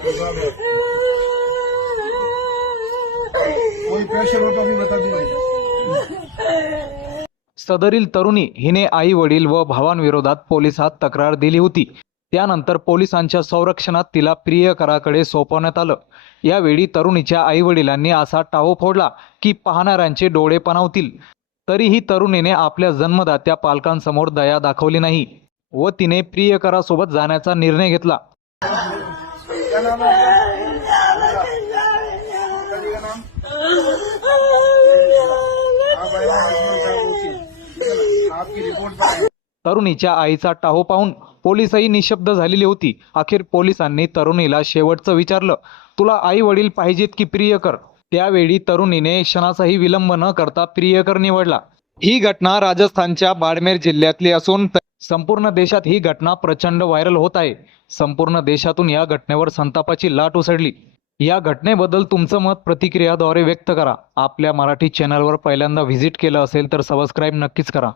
कोई प्रेशर हो तो अभी बता दूंगा। सदरील तरुणी हिने आई वडील व भावांविरोधात पोलिसात तक्रार दिली होती। त्यानंतर पोलिसांच्या संरक्षणात तिला प्रियकराकडे सोपवण्यात आलं। यावेळी तरुणीच्या आई वडिलांनी असा टाहो फोडला की पाहणाऱ्यांचे डोळे पाणावतील। तरीही तरुणीने आपल्या जन्मदात्या पालकांसमोर दया दाखवली नाही व तिने प्रियकरासोबत जाण्याचा निर्णय घेतला। क्या नाम है आपका? पिताजी का नाम? आप आए हैं हस्बैंड साहब उसी। आपकी रिपोर्ट पर आए। तरुणीच्या आईचा टाहो पाहून पोलिसही निशब्द झालेली होती। अखेर पोलिसांनी तरुणीला शेवटचं विचारलं, तुला आई वडील पाहिजेत की प्रियकर? त्यावेळी तरुणीने क्षणाचाही विलंब न करता प्रियकर निवडला। ही घटना राजस्थानच्या बाडमेर जिल्ह्यातली असून संपूर्ण देशात ही घटना प्रचंड व्हायरल होत आहे। संपूर्ण देशातून या घटनेवर संतापाची लाट उसळली। या घटनेबद्दल तुमचं मत प्रतिक्रियाद्वारे व्यक्त करा। आपल्या मराठी चॅनलवर पहिल्यांदा व्हिजिट केलं असेल तर सबस्क्राईब नक्कीच करा।